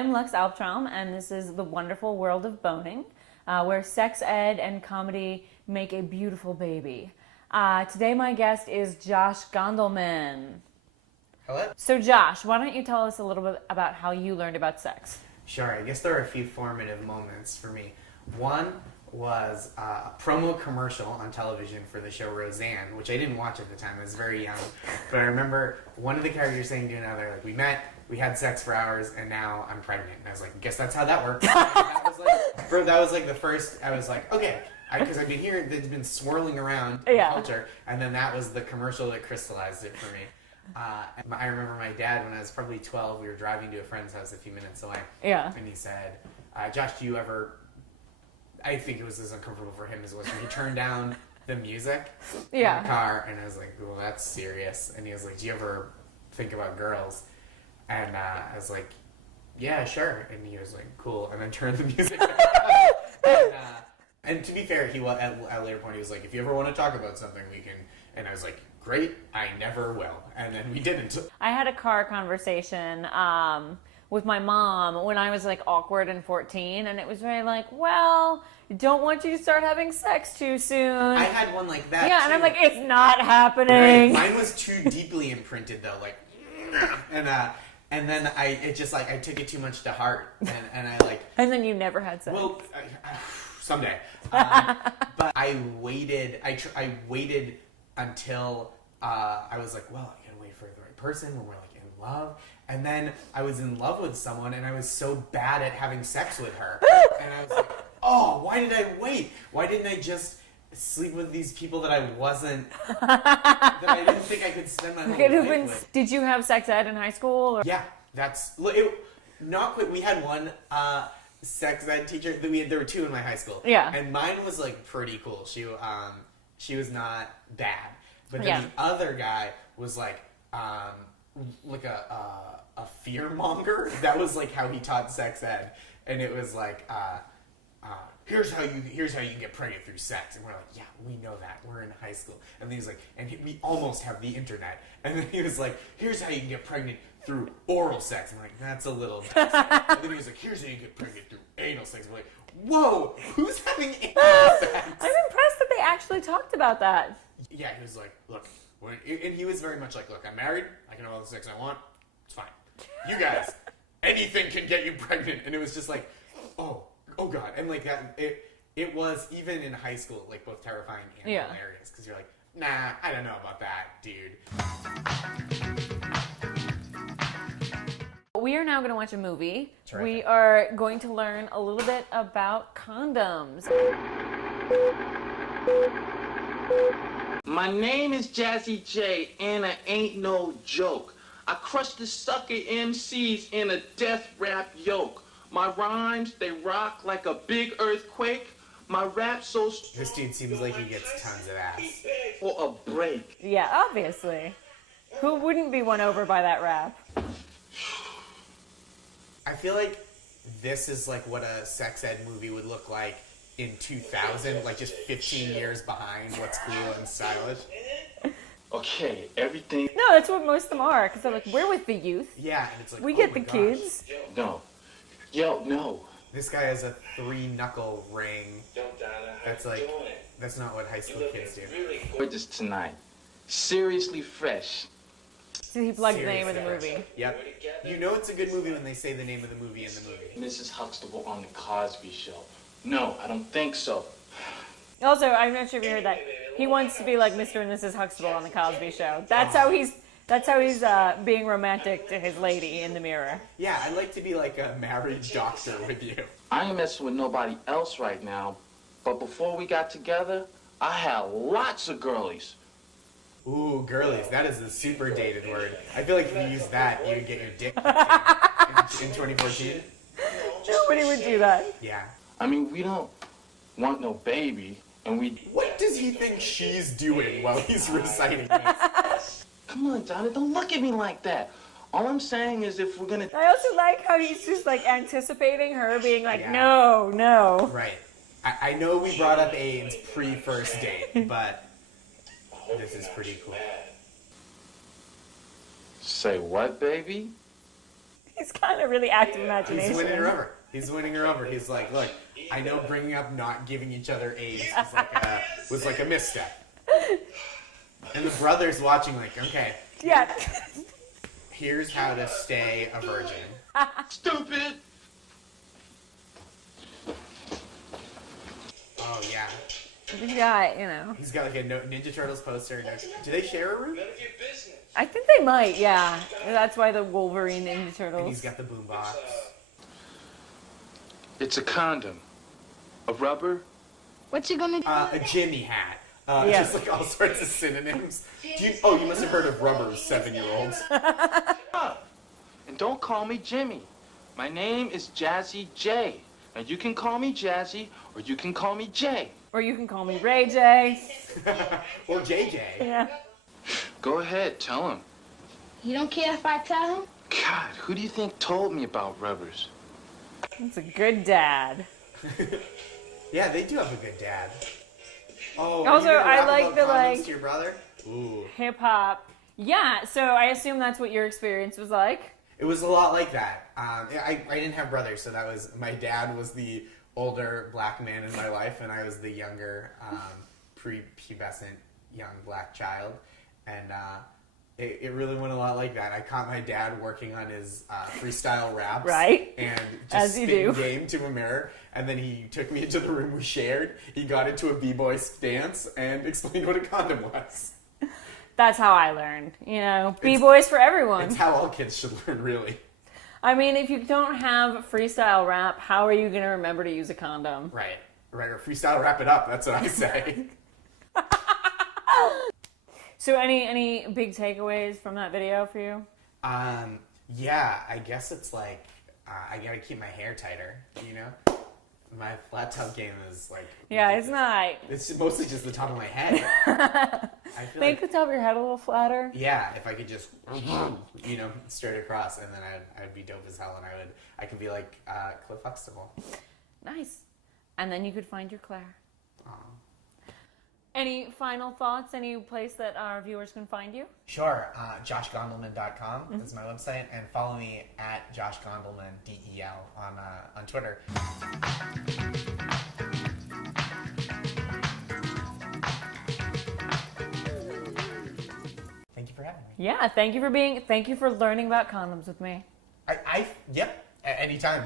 I'm Lux Alptraum, and this is The Wonderful World of Boning, where sex ed and comedy make a beautiful baby. Today my guest is Josh Gondelman. Hello? So Josh, why don't you tell us a little bit about how you learned about sex? Sure, I guess there are a few formative moments for me. One was a promo commercial on television for the show Roseanne, which I didn't watch at the time. I was very young. But I remember one of the characters saying to another, like, we met, we had sex for hours, and now I'm pregnant. And I was like, guess that's how that works. That was like the first, I was like, okay. Because I've been hearing, it's been swirling around in culture, and then that was the commercial that crystallized it for me. I remember my dad, when I was probably 12, we were driving to a friend's house a few minutes away. Yeah. And he said, Josh, do you ever... I think it was as uncomfortable for him as it was when he turned down the music in the car, and I was like, well, that's serious. And he was like, do you ever think about girls? And I was like, yeah, sure. And he was like, cool. And then turned the music down. And to be fair, he at a later point, he was like, if you ever want to talk about something, we can. And I was like, great, I never will. And then we didn't. I had a car conversation with my mom when I was like awkward and 14, and it was very like, well, don't want you to start having sex too soon. I had one like that too. And I'm like, it's not happening. Right. Mine was too deeply imprinted though, like, and then I took it too much to heart, and I like. And then you never had sex. Well, someday. But I waited. I waited until I was like, well, I gotta wait for the right person when we're like in love. And then I was in love with someone, and I was so bad at having sex with her. And I was like, oh, why did I wait? Why didn't I just sleep with these people that I wasn't, that I didn't think I could spend my whole life with? Did you have sex ed in high school? Or? Yeah, not quite. We had one sex ed teacher. There were two in my high school. Yeah. And mine was like pretty cool. She was not bad. But then the other guy was like a fear monger. That was like how he taught sex ed, and it was like, here's how you get pregnant through sex, and we're like, yeah, we know that, we're in high school. And then he's like, we almost have the internet. And then he was like, here's how you can get pregnant through oral sex. And I'm like, that's a little messy. And then he was like, here's how you get pregnant through anal sex. And we're like, whoa, who's having anal sex? I'm impressed that they actually talked about that. Yeah, he was like, look, and he was very much like, look, I'm married, I can have all the sex I want, it's fine. You guys, anything can get you pregnant. And it was just like, oh God. And like that, it was, even in high school, like both terrifying and hilarious. Because you're like, nah, I don't know about that, dude. We are now going to watch a movie. Terrific. We are going to learn a little bit about condoms. My name is Jazzy J, and I ain't no joke. I crush the sucker MCs in a death rap yoke. My rhymes, they rock like a big earthquake. My rap so strong. This dude seems like he gets tons of ass. For a break. Yeah, obviously. Who wouldn't be won over by that rap? I feel like this is like what a sex ed movie would look like in 2000, like just 15 years behind what's cool and stylish. Okay, everything. No, that's what most of them are, because they're like, we're with the youth. Yeah, and it's like, we get the kids. No. This guy has a 3-knuckle ring. That's like, that's not what high school kids do. Gorgeous tonight. Seriously fresh. So he plugged the name of the movie. Yep. You know it's a good movie when they say the name of the movie in the movie. Mrs. Huxtable on the Cosby Show. No, I don't think so. Also, I'm not sure if you heard that. He wants to be like Mr. and Mrs. Huxtable on the Cosby Show. That's how he's being romantic to his lady in the mirror. Yeah, I'd like to be like a married doctor with you. I ain't messing with nobody else right now, but before we got together, I had lots of girlies. Ooh, girlies. That is a super dated word. I feel like if you use that, you would get your dick in 2014. Nobody would do that. Yeah. I mean, we don't want no baby, and we... What does he think she's doing while he's reciting this? Come on, Johnny, don't look at me like that. All I'm saying is if we're gonna... I also like how he's just like anticipating her being like, no. Right. I know we brought up AIDS pre-first date, but this is pretty cool. Say what, baby? He's got a really active He's imagination. winning her over. He's winning her over. He's like, look, I know bringing up not giving each other AIDS was like a misstep. And the brother's watching like, okay, Yeah. here's how to stay a virgin. Stupid! Oh, yeah. He's got, you know. He's got like a Ninja Turtles poster. Do they share a room? I think they might, yeah. That's why the Wolverine Ninja And Turtles. he's got the boombox. It's a condom. A rubber? What you gonna do? A Jimmy hat. Yeah. Just like all sorts of synonyms. You must have heard of rubbers, 7-year-olds. And don't call me Jimmy. My name is Jazzy J. Now you can call me Jazzy, or you can call me Jay. Or you can call me Ray J. Or JJ. Yeah. Go ahead, tell him. You don't care if I tell him? God, who do you think told me about rubbers? That's a good dad. Yeah, they do have a good dad. Oh, Also, you gonna I rap like about the, condoms like- to your brother? Ooh. Hip hop. Yeah, so I assume that's what your experience was like. It was a lot like that. I didn't have brothers, so that was my dad was the older black man in my life, and I was the younger, prepubescent young black child, and it really went a lot like that. I caught my dad working on his freestyle raps, Right. and As just you spitting do. game to a mirror, and then he took me into the room we shared. He got into a b-boy stance and explained what a condom was. That's how I learned. You know, B-boys for everyone. It's how all kids should learn, really. I mean, if you don't have freestyle rap, how are you going to remember to use a condom? Right, or freestyle wrap it up. That's what I say. So any big takeaways from that video for you? Yeah, I guess it's like I gotta keep my hair tighter. You know, my flat top game is like Yeah, it's not. it's mostly just the top of my head. I feel Make like the top of your head a little flatter. yeah, if I could just straight across, and then I'd be dope as hell, and I could be like Cliff Huxtable. Nice. And then you could find your Claire. Aw. Any final thoughts? Any place that our viewers can find you? Sure, joshgondelman.com is my website, and follow me at joshgondelman DEL on Twitter. Thank you for having me. Yeah, thank you for learning about condoms with me. Yep, anytime.